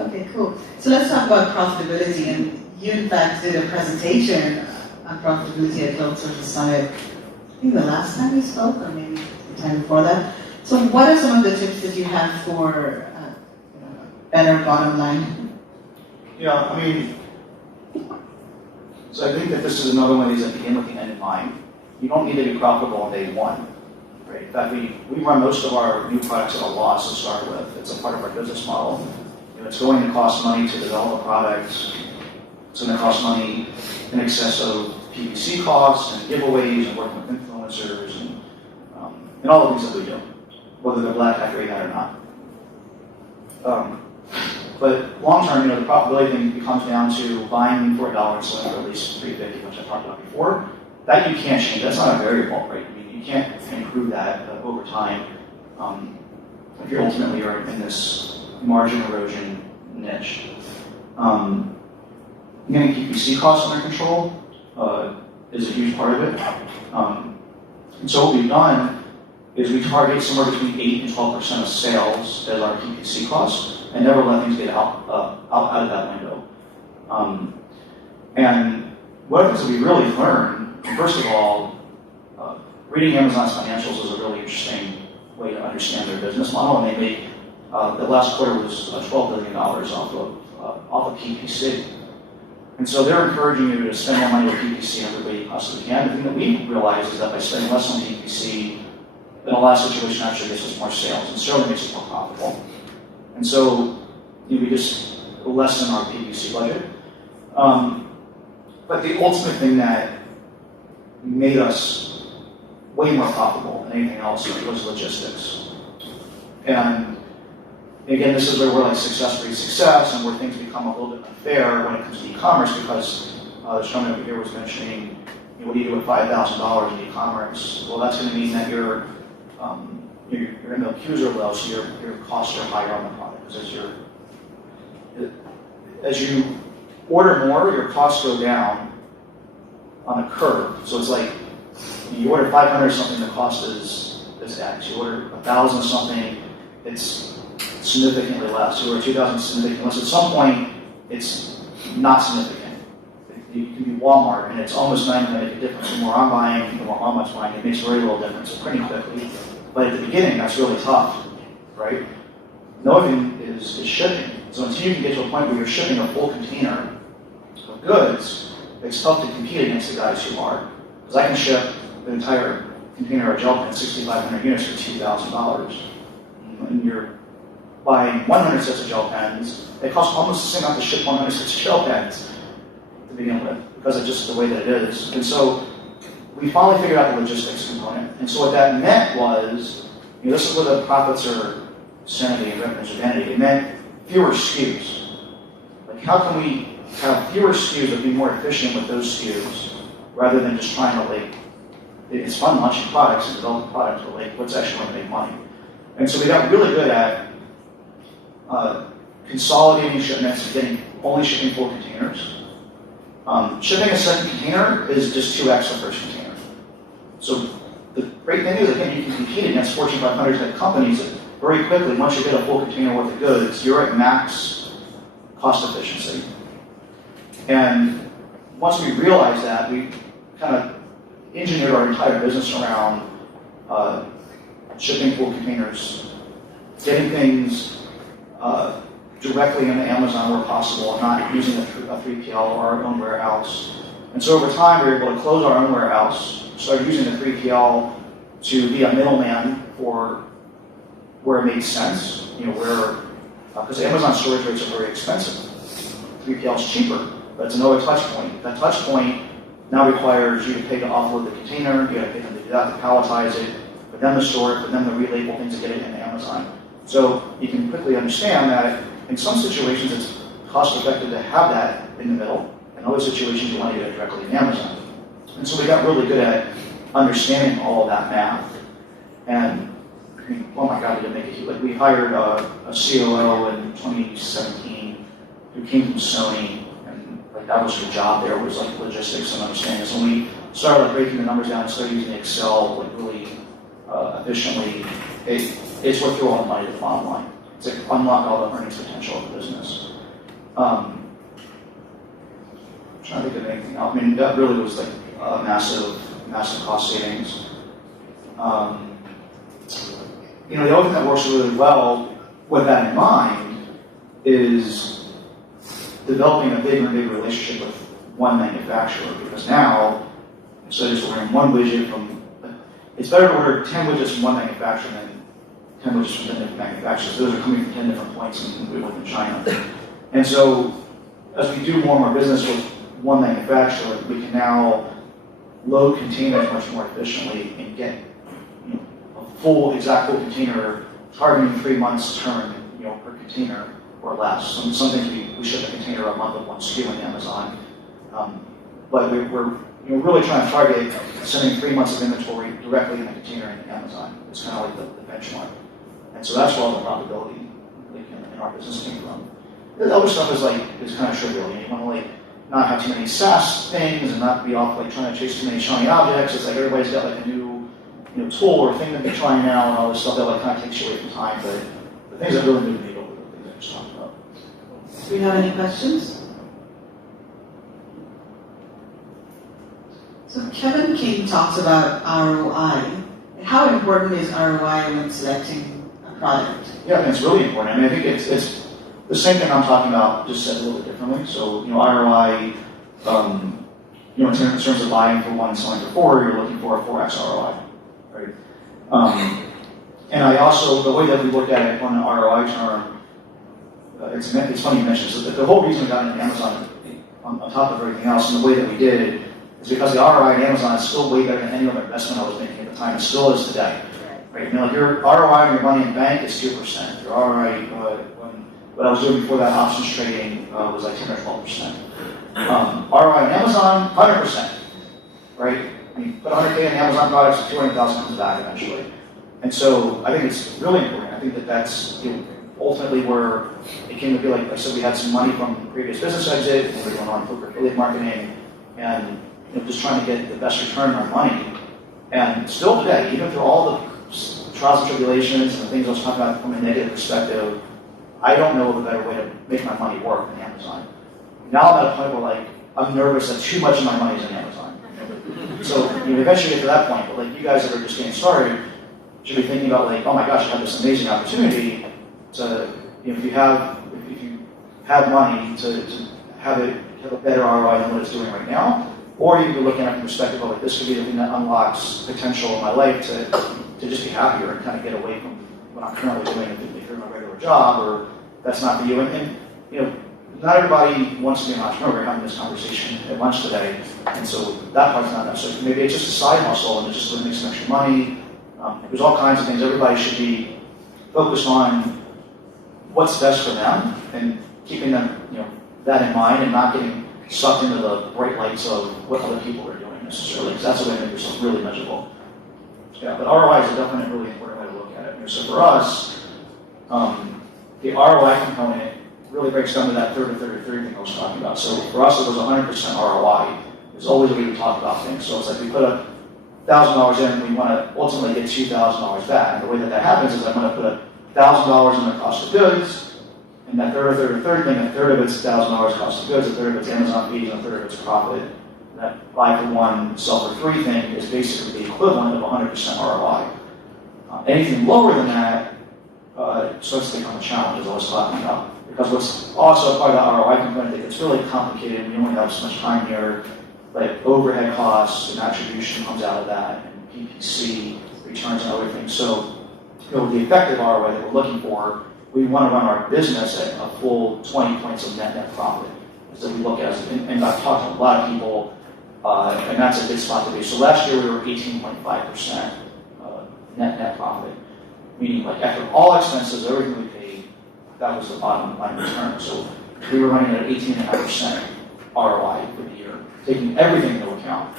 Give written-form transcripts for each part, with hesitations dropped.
Okay, cool. So let's talk about profitability. And you, in fact, did a presentation on profitability at Cloud Social Summit. I think the last time you spoke, or maybe the time before that. So what are some of the tips that you have for better bottom line? Yeah, I mean, so I think that this is another one of these that begin with the end in mind. You don't need to be profitable on day one. Right? In fact, we run most of our new products at a loss to start with. It's a part of our business model. It's going to cost money to develop a product. It's going to cost money in excess of PPC costs and giveaways and working with influencers and all the things that we do, whether they're Black Hat, Gray Hat, or not. But long term, the profitability thing comes down to buying for $1 and selling for at least $3.50, which I talked about before. That you can't change. That's not a variable, right? You can't improve that over time if you ultimately are in this margin erosion niche. Getting PPC costs under control is a huge part of it. And so what we've done is we target somewhere between 8 and 12% of sales as our PPC costs, and never let things get out of that window. And one of the things that we really learned, first of all, reading Amazon's financials is a really interesting way to understand their business model, and they make the last quarter was $12 billion off of PPC. And so they're encouraging you to spend more money with PPC in every way you possibly can. The thing that we realized is that by spending less on PPC, in the last situation actually gets us more sales and certainly makes it more profitable. And so we just lessen our PPC budget. But the ultimate thing that made us way more profitable than anything else was logistics. And again, this is where we're like success breeds success, and where things become a little bit unfair when it comes to e-commerce, because the gentleman over here was mentioning, what do you do with $5,000 in e-commerce? Well, that's going to mean that you're in the accuser level, so your costs are higher on the product. Because as you order more, your costs go down on a curve. So it's like you order 500 something, the cost is X. You order 1,000 something, it's significantly less. You order 2,000, significantly less. At some point, it's not significant. You can be Walmart, and it's almost not going to make a difference. The more I'm buying, the more Walmart's buying, it makes very little difference pretty quickly. But at the beginning, that's really tough, right? Another thing is shipping. So until you can get to a point where you're shipping a full container of goods, it's tough to compete against the guys who are. Because I can ship an entire container of gel pens, 6,500 units for $2,000. And you're buying 100 sets of gel pens, it costs almost the same amount to ship 100 sets of gel pens to begin with, because of just the way that it is. And so we finally figured out the logistics component. And so what that meant was, this is where the profits are sanity and revenues are vanity. It meant fewer SKUs. Like, how can we have fewer SKUs and be more efficient with those SKUs, rather than just trying to, it's fun launching products and developing products, but what's actually going to make money? And so we got really good at consolidating shipments and only shipping full containers. Shipping a second container is just 2x the first container. So the great thing is, again, you can compete against Fortune 500 type companies very quickly. Once you get a full container worth of goods, you're at max cost efficiency. And once we realized that, we kind of engineered our entire business around shipping full containers, getting things directly into Amazon where possible, and not using a 3PL or our own warehouse. And so over time, we were able to close our own warehouse, start using the 3PL to be a middleman for where it made sense, because Amazon storage rates are very expensive. 3PL is cheaper, but it's another touch point. That touch point now requires you to pay to offload the container, you got to pay them to do that, to palletize it, for them to store it, for them to relabel things and get it into Amazon. So you can quickly understand that in some situations it's cost effective to have that in the middle. In other situations you want to get it directly in Amazon. And so we got really good at understanding all of that math. And oh my God, we did make a huge, we hired a COO in 2017 who came from Sony, and that was her job there, was logistics and understanding. So when we started breaking the numbers down and started using Excel really efficiently, it's what threw all the money to the bottom line. It's unlock all the earnings potential of the business. I'm trying to think of anything else. I mean, that really was like massive cost savings. The other thing that works really well with that in mind is developing a bigger and bigger relationship with one manufacturer, because now, instead of just ordering one widget from, it's better to order 10 widgets from one manufacturer than 10 widgets from 10 different manufacturers. Those are coming from 10 different points within China. And so, as we do more and more business with one manufacturer, we can now load containers much more efficiently and get a full container targeting 3 months turn per container or less. Some things we ship a container a month of one SKU on Amazon, but we're really trying to target sending 3 months of inventory directly in the container into Amazon. It's kind of like the benchmark, and so that's where all the profitability in our business came from. The other stuff is kind of trivial. You want to not have too many SaaS things and not be off trying to chase too many shiny objects. It's everybody's got a new tool or thing that they're trying now and all this stuff that kind of takes you away from time. But the things that really move the needle are the things I just talked about. Do you have any questions? So Kevin King talks about ROI. How important is ROI when selecting a product? Yeah, I mean, it's really important. I mean, I think it's the same thing I'm talking about, just said a little bit differently. So, ROI, in terms of buying for 1 and selling for 4, you're looking for a 4x ROI, right? And I also, the way that we look at it on the ROI term, it's funny you mentioned this. The whole reason we got into Amazon, on top of everything else, and the way that we did it, is because the ROI in Amazon is still way better than any other investment I was making at the time. It still is today. Right? Your ROI on your money in bank is 2%. Your ROI, what I was doing before that, options trading, was 10 or 12%. ROI in Amazon, 100%. Right? I mean, put 100K in Amazon products, 200,000 comes back eventually. And so I think it's really important. I think that's ultimately where it came to be like I said, we had some money from the previous business exit, and we were going on for affiliate marketing, and just trying to get the best return on our money. And still today, even through all the trials and tribulations and the things I was talking about from a negative perspective, I don't know of a better way to make my money work than Amazon. Now I'm at a point where I'm nervous that too much of my money is in Amazon. So eventually get to that point, but you guys that are just getting started should be thinking about oh my gosh, I have this amazing opportunity to, if you have money to have a better ROI than what it's doing right now, or you can be looking at the perspective of this could be the thing that unlocks potential in my life to just be happier and kind of get away from what I'm currently doing if you're in a regular job or that's not for you. And not everybody wants to be an entrepreneur. We're having this conversation at lunch today, and so that part's not necessary. Maybe it's just a side hustle and it's just to make some extra money. There's all kinds of things. Everybody should be focused on what's best for them and keeping them, that in mind and not getting sucked into the bright lights of what other people are doing necessarily, because that's the way to make yourself really miserable. Yeah, but ROI is a definitely really important way to look at it. So for us, the ROI component really breaks down to that 30-30-30 thing I was talking about. So for us, it was 100% ROI. It's always a way to talk about things. So it's we put $1,000 in, we want to ultimately get $2,000 back. And the way that happens is I'm going to put $1,000 in the cost of goods, and that third thing, a third of it's $1,000 cost of goods, a third of it's Amazon fees, and a third of it's profit. And that buy for one, sell for three thing is basically the equivalent of 100% ROI. Anything lower than that starts to become a challenge, as I was talking about. Because what's also part of the ROI component, it's really complicated, and you only have so much time here, overhead costs and attribution comes out of that, and PPC, returns and other things. So, the effective ROI that we're looking for, we want to run our business at a full 20 points of net profit. So we look at it, and I've talked to a lot of people, and that's a good spot to be. So last year we were 18.5% net profit, meaning after all expenses, everything we paid, that was the bottom line return. So we were running at 18.5% ROI for the year, taking everything into account.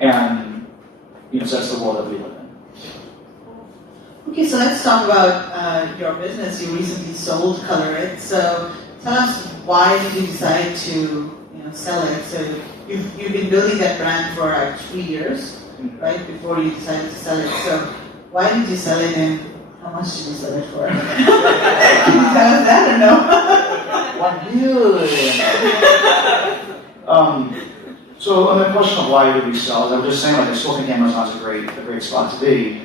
And so that's the world that we live in. Okay, so let's talk about your business. You recently sold ColorIt. So tell us, why did you decide to sell it? So you've been building that brand for 3 years, right, before you decided to sell it. So why did you sell it, and how much did you sell it for? Can you tell us that or no? one million. So on the question of why did we sell, I was just saying, like, I still think Amazon's a great spot to be.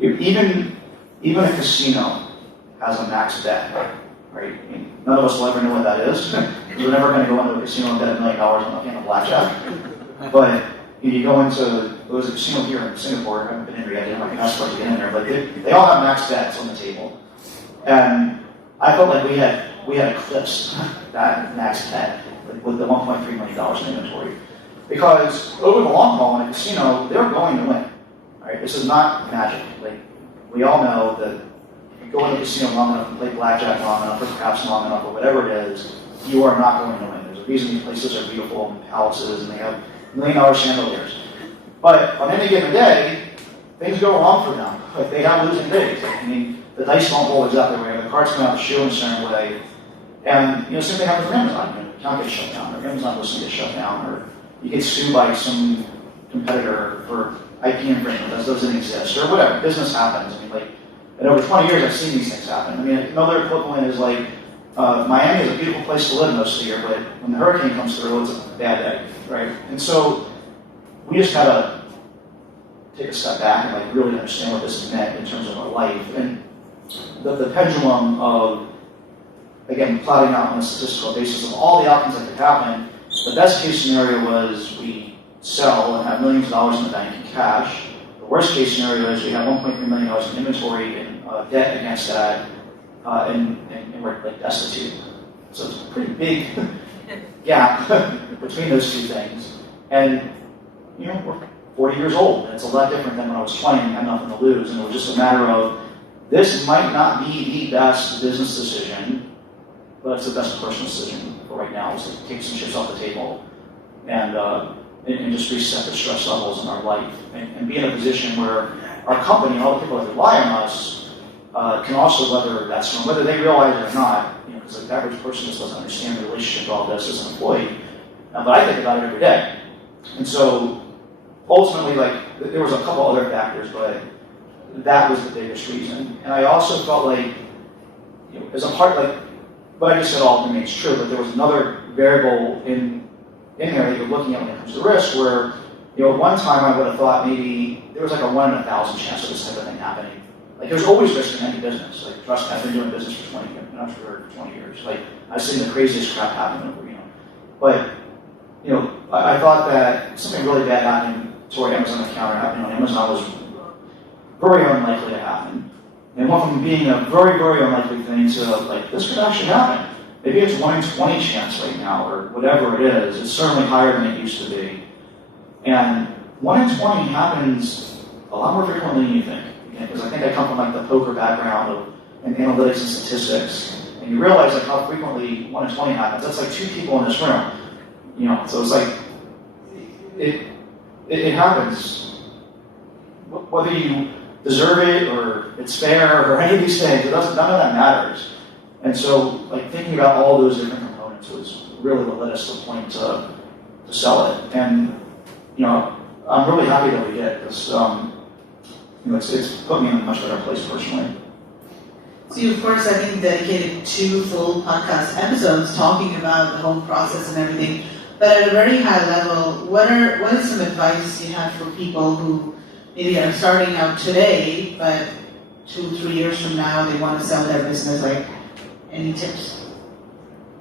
Even a casino has a max bet, right? I mean, none of us will ever know what that is. We're never going to go into a casino and bet $1 million on a hand of blackjack. But you go into, there was a casino here in Singapore, I haven't been in there yet, I didn't have an escort to get in there, but they all have max bets on the table. And I felt like we had eclipsed that max bet with the $1.3 million in inventory. Because over the long haul in a casino, they're going to win. Right? This is not magic. Like, we all know that if you go in the casino long enough and play blackjack long enough, or perhaps long enough, or whatever it is, you are not going to win. There's a reason these places are beautiful and palaces and they have $1 million chandeliers. But on any given day, things go wrong for them. Like, they have losing days. Like, I mean, the dice don't roll exactly right, the cards come out the shoe in a certain way. And, same thing happens with Amazon. Account gets shut down, or Amazon listing gets shut down, or you get sued by some competitor for IP infringement that doesn't exist, or whatever. Business happens. I mean, like, in over 20 years, I've seen these things happen. I mean, another equivalent is like, Miami is a beautiful place to live most of the year, but when the hurricane comes through, it's a bad day, right? And so, we just gotta take a step back and like really understand what this meant in terms of our life. And the pendulum of, again, plotting out on a statistical basis of all the outcomes that could happen, the best case scenario was we sell and have millions of dollars in the bank in cash. The worst case scenario is we have $1.3 million in inventory and debt against that, and we're like destitute. So it's a pretty big gap between those two things. And we're 40 years old, and it's a lot different than when I was 20 and had nothing to lose. And it was just a matter of, this might not be the best business decision, but it's the best personal decision for right now, is to take some chips off the table and just reset the stress levels in our life and be in a position where our company and all the people that rely on us can also weather that storm, whether they realize it or not, because the average person just doesn't understand the relationship to all this as an employee. But I think about it every day. And so ultimately, like, there was a couple other factors, but that was the biggest reason. And I also felt like, as a part, like, what I just said all remains true, but there was another variable in there that you're looking at when it comes to risk, where, at one time I would have thought maybe there was like a 1 in 1,000 chance of this type of thing happening. Like, there's always risk in any business. Like, trust me, I've been doing business for 20 years, an entrepreneur for 20 years. Like, I've seen the craziest crap happen over, But, I thought that something really bad happened to our Amazon account or happening on Amazon was very unlikely to happen. And went from being a very, very unlikely thing to, like, this could actually happen. Maybe it's 1 in 20 chance right now, or whatever it is. It's certainly higher than it used to be. And 1 in 20 happens a lot more frequently than you think. Because I think I come from like the poker background and analytics and statistics. And you realize like how frequently 1 in 20 happens. That's like 2 people in this room. So it's like, it happens. Whether you deserve it or it's fair or any of these things, none of that matters. And so, like, thinking about all those different components was really what led us to the point to sell it. And, I'm really happy that we did, because, it's put me in a much better place personally. So you, of course, I think, dedicated 2 full podcast episodes talking about the whole process and everything. But at a very high level, what is some advice you have for people who maybe are starting out today, but 2-3 years from now they want to sell their business? Like, any tips?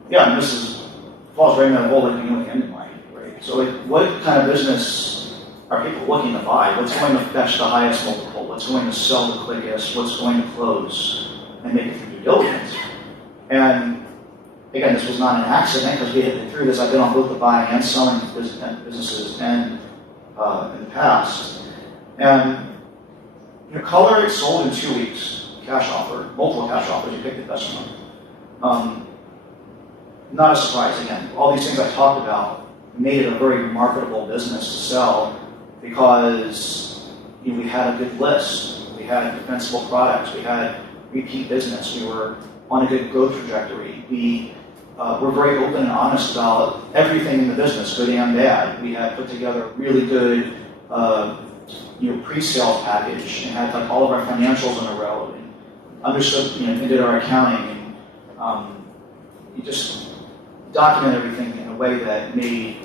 Yeah, and this falls right in that hole like beginning with the end in mind, right? So, like, what kind of business are people looking to buy? What's going to fetch the highest multiple? What's going to sell the quickest? What's going to close and make it through due diligence? And again, this was not an accident, because we had been through this. I've been on both the buying and selling businesses and in the past. And Color sold in 2 weeks, cash offer, multiple cash offers. You pick the best one. Not a surprise. Again, all these things I talked about made it a very marketable business to sell, because we had a good list, we had defensible products, we had repeat business, we were on a good growth trajectory. We were very open and honest about everything in the business, good and bad. We had put together a really good pre-sale package and had like all of our financials in a row. And understood, and did our accounting, and you just document everything in a way that made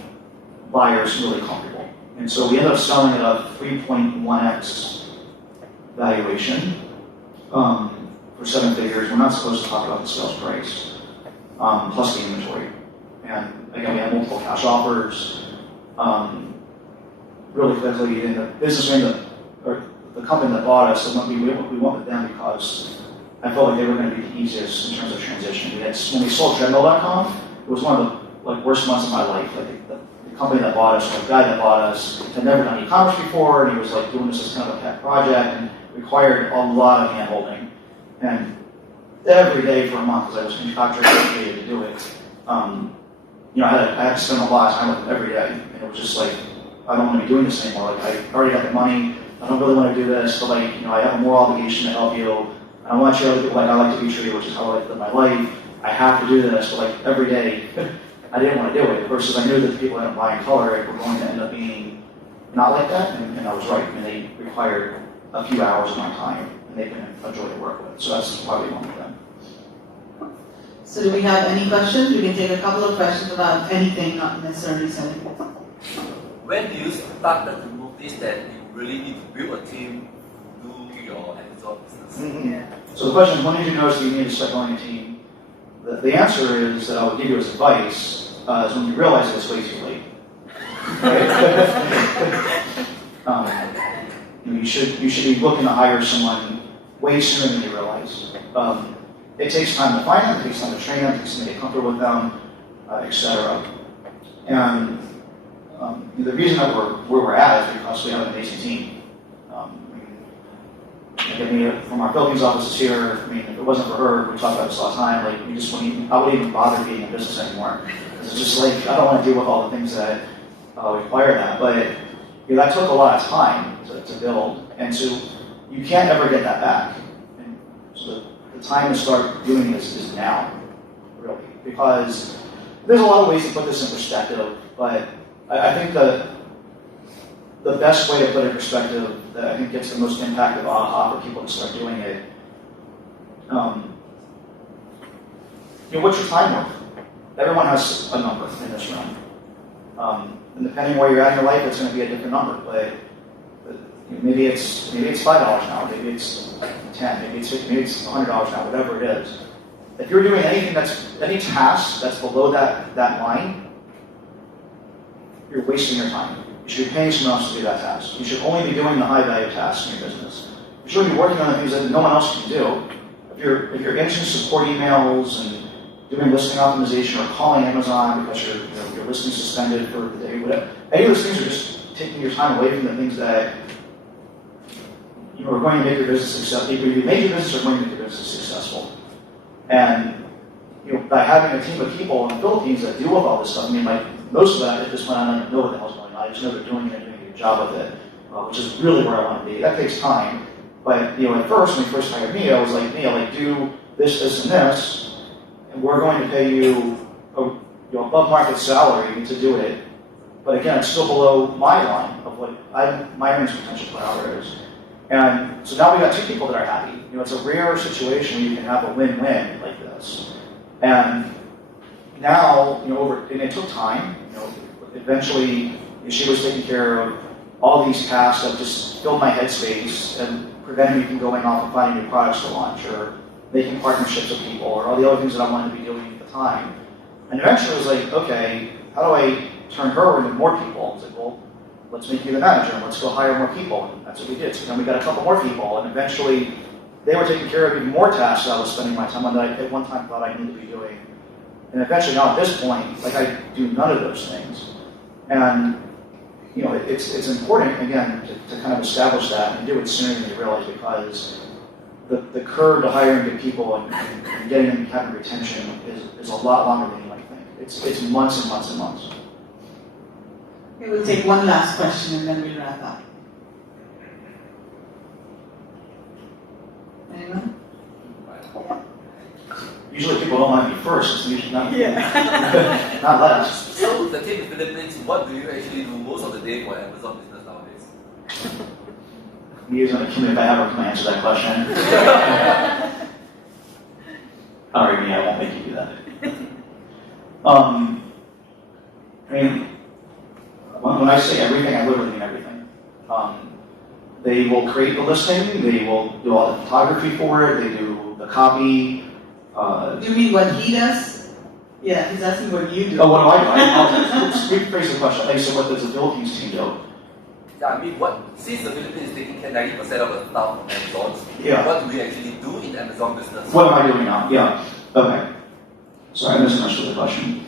buyers really comfortable. And so we ended up selling at a 3.1x valuation for 7 figures. We're not supposed to talk about the sales price, plus the inventory. And again, we had multiple cash offers. Really quickly, in the businessman, or the company that bought us, we went with them because I felt like they were going to be the easiest in terms of transition. When we sold Treadmill.com, it was one of the worst months of my life. The company that bought us, or the guy that bought us, had never done e-commerce before, and he was doing this as kind of a pet project, and required a lot of hand-holding. And every day for a month, because I was contractually to do it, I had to spend a lot of time with him every day, and it was just like, I don't want to be doing this anymore. I already have the money. I don't really want to do this, but I have a moral obligation to help you. I want you to I like to be treated, which is how I like to live my life. I have to do this, but every day, I didn't want to do it. Versus I knew that the people that buy in color were going to end up being not like that, and I was right. They required a few hours of my time, and they've been a joy to work with. So that's why we went with them. So do we have any questions? We can take a couple of questions about anything, not necessarily selling. When do you started to notice that you really need to build a team to do your Amazon business? Mm-hmm. Yeah. So the question is, when did you notice that you need to start building a team? The answer is that I would give you as advice is when you realize that it's way too late. You should be looking to hire someone way sooner than you realize. It takes time to find them, it takes time to train them, it takes time to get comfortable with them, etc. And the reason that we're where we're at is because we have an amazing team. From our Philippines offices here, if it wasn't for her, we talk about this all the time, I wouldn't even bother being in business anymore. It's just I don't want to deal with all the things that require that. But that took a lot of time to build, and so you can't ever get that back. And so the time to start doing this is now, really, because there's a lot of ways to put this in perspective, but I think the best way to put it in perspective that I think gets the most impact of aha for people to start doing it, what's your time worth? Everyone has a number in this room. And depending where you're at in your life, it's going to be a different number. But maybe it's $5 an hour, maybe it's $10, maybe it's $50, maybe it's $100 an hour, whatever it is. If you're doing any task that's below that line, you're wasting your time. You should be paying someone else to do that task. You should only be doing the high-value tasks in your business. You should be working on the things that no one else can do. If you're answering support emails and doing listing optimization or calling Amazon because your listing suspended for the day, whatever, any of those things are just taking your time away from the things that are going to make your business successful. Either you make your business or going to make your business successful. And by having a team of people in the Philippines that deal with all this stuff, most of that just went on and know what the hell's going on. I just know they're doing it and doing a good job with it, which is really where I want to be. That takes time. But at first, when you first hired me, I was like, do this, this, and this, and we're going to pay you above market salary to do it. But again, it's still below my line of what my earnings potential per hour is. And so now we got 2 people that are happy. It's a rare situation where you can have a win-win like this. And now, and it took time. Eventually, she was taking care of all these tasks that just filled my headspace and prevented me from going off and finding new products to launch or making partnerships with people or all the other things that I wanted to be doing at the time. And eventually, it was like, okay, how do I turn her into more people? I was like, well, let's make you the manager and let's go hire more people. And that's what we did. So then we got a couple more people, and eventually, they were taking care of even more tasks that I was spending my time on that I at one time thought I needed to be doing. And eventually now at this point, I do none of those things. And it's important, again, to kind of establish that and do it sooner than you realize, because the curve to hiring good people and getting them to have retention is a lot longer than you might think. It's months and months and months. Okay, we'll take one last question and then we'll wrap up. Anyone? Usually people don't want to be first, it's usually not, not less. So the team in the Philippines, what do you actually do most of the day for Amazon business nowadays? Me is going to come if I ever can answer that question. Alright, me, I won't make you do that. I mean, when I say everything, I literally mean everything. They will create the listing, they will do all the photography for it, they do the copy. Do you mean what he does? Yeah, he's asking what you do. Oh, what do I do? I apologize. Rephrase the question. Like, so what does the Philippines team do? Yeah, I mean, since the Philippines is taking care 90% of the staff from Amazon, Yeah. what do we actually do in the Amazon business? What am I doing now? Yeah. Okay. Sorry, I misunderstood the question.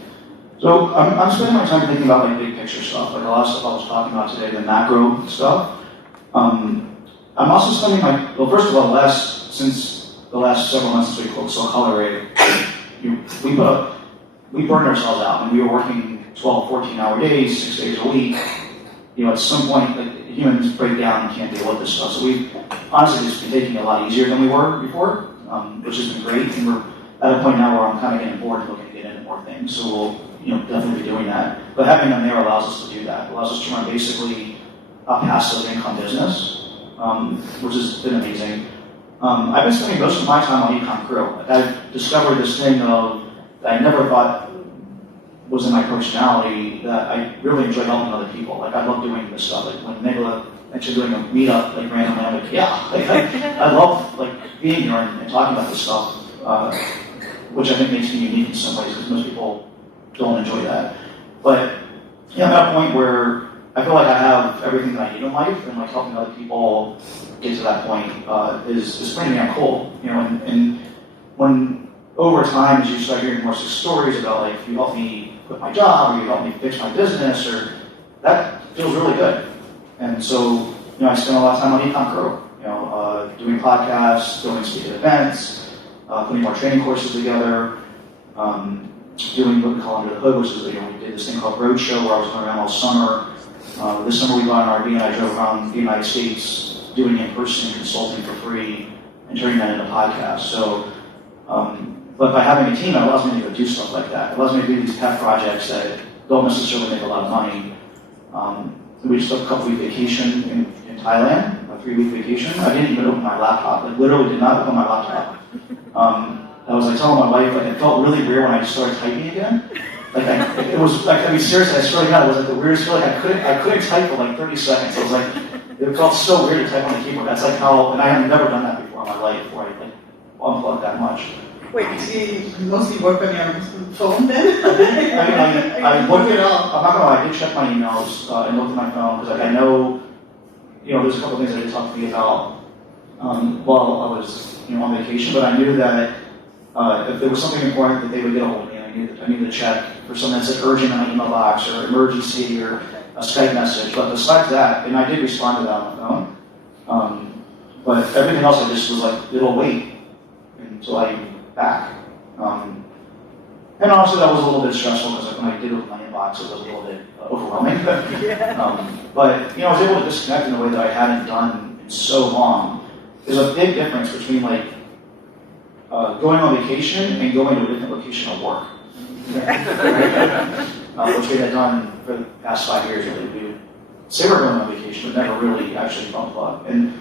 So I'm spending my time thinking about like big picture stuff, like a lot of stuff I was talking about today, the macro stuff. I'm also spending first of all, since the last several months since we saw Color we burned ourselves out, and we were working 12, 14-hour days, 6 days a week. You know, at some point, like, humans break down and can't deal with this stuff. So we've honestly just been taking it a lot easier than we were before, which has been great. And we're at a point now where I'm kind of getting bored and looking to get into more things. So we'll, definitely be doing that. But having them there allows us to do that. It allows us to run basically a passive income business, which has been amazing. I've been spending most of my time on Ecom Crew. Like, I've discovered this thing that I never thought was in my personality, that I really enjoy helping other people. Like, I love doing this stuff. Like, when Nicola mentioned doing a meetup, like, randomly, I'm like, yeah. Like, I love, like, being here and talking about this stuff, which I think makes me unique in some ways, because most people don't enjoy that. But, I'm at a point where I feel like I have everything that I need in life, and, like, helping other people get to that point is pretty damn cool. And when over time, as you start hearing more stories about, like, if you help me quit my job, or you help me fix my business, or that feels really good. And so, I spend a lot of time on Ecom Crew, doing podcasts, going to speak at events, putting more training courses together, doing what we call Under the Hood, which is, we did this thing called Roadshow, where I was going around all summer. This summer we got an RV and I drove around the United States doing in-person consulting for free and turning that into podcasts. So, but by having a team, it allows me to go do stuff like that. It allows me to do these pet projects that don't necessarily make a lot of money. We just took a couple-week vacation in Thailand, a 3-week vacation. I didn't even open my laptop. Like, literally did not open my laptop. I was like telling my wife, like, it felt really weird when I started typing again. Like, it was like, I mean, seriously, I swear to God, it was like the weirdest feeling. I couldn't type for like 30 seconds. I was like, it felt so weird to type on the keyboard. That's like how, and I have never done that before in my life, where I like unplugged that much. Wait, do you mostly work on your phone then? I looked it at all. I'm not gonna lie, I did check my emails and looked at my phone, because like I know, there's a couple things I did talk to me about while I was on vacation, but I knew that if there was something important that they would get a hold of me, I needed to check for something that said urgent on my email box or emergency or a Skype message. But besides that, and I did respond to that on my phone, but everything else I just was like, it'll wait until I'm back. And honestly, that was a little bit stressful, because when I did open my inbox, it was a little bit overwhelming. But I was able to disconnect in a way that I hadn't done in so long. There's a big difference between like going on vacation and going to a different location of work. Which we had done for the past 5 years. Really, we would say we're going on vacation, but never really actually bumped up. And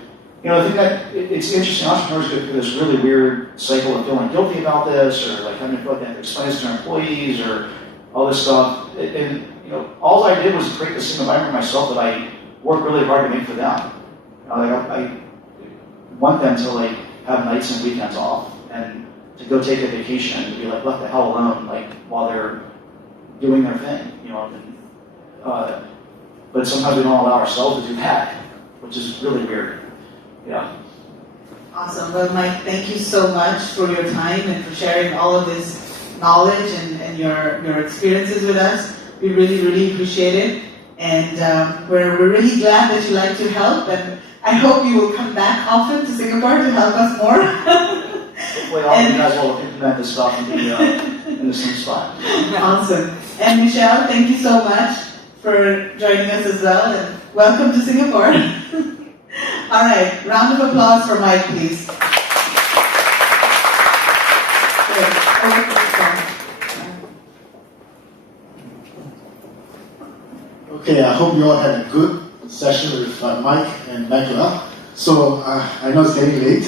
the thing that it's interesting, entrepreneurs go through this really weird cycle of feeling guilty about this, or like having to feel like they have to explain this to their employees, or all this stuff. And all I did was create this environment for myself that I worked really hard to make for them. I want them to like have nights and weekends off, and to go take a vacation and be like left the hell alone, like while they're doing their thing, but sometimes we don't allow ourselves to do that, which is really weird. Yeah. Awesome. Well, Mike, thank you so much for your time and for sharing all of this knowledge and your experiences with us. We really, really appreciate it. And we're really glad that you like to help. And I hope you will come back often to Singapore to help us more. Hopefully all of you guys will implement this stuff and be in the same spot. Awesome. And Michelle, thank you so much for joining us as well. And welcome to Singapore. All right, round of applause for Mike, please. Okay, I hope you all had a good session with Mike and Nicola. So I know it's getting late.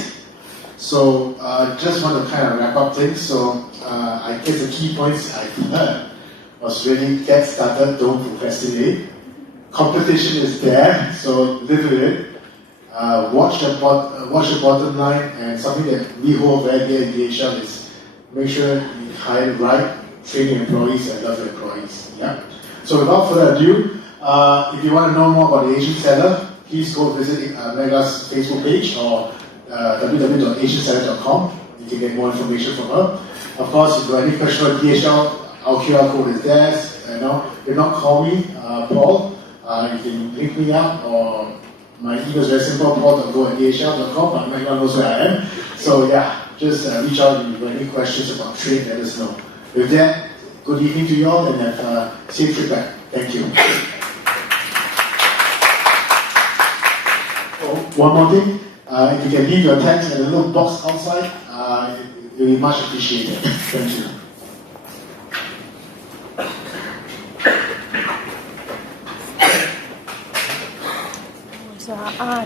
So just want to kind of wrap up things. So I guess the key points I've heard was really get started, don't procrastinate. Competition is there, so live with it. Watch the bottom line, and something that we hold very dear in DHL is make sure you hire the right training employees and love employees. Yeah. So without further ado, if you want to know more about the Asian Seller, please go visit Mega's Facebook page or www.asianseller.com. You can get more information from her. Of course, if you have any question about DHL, our QR code is there. If not, call me, Paul. You can link me up, or my email is very simple, paul.go@dhl.com, but everyone knows where I am. So yeah, just reach out if you have any questions about trade, let us know. With that, good evening to you all, and have a safe trip back. Thank you. Oh, one more thing, if you can leave your tags in the little box outside, it will be much appreciated. Thank you.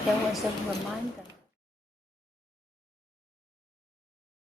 There was a reminder.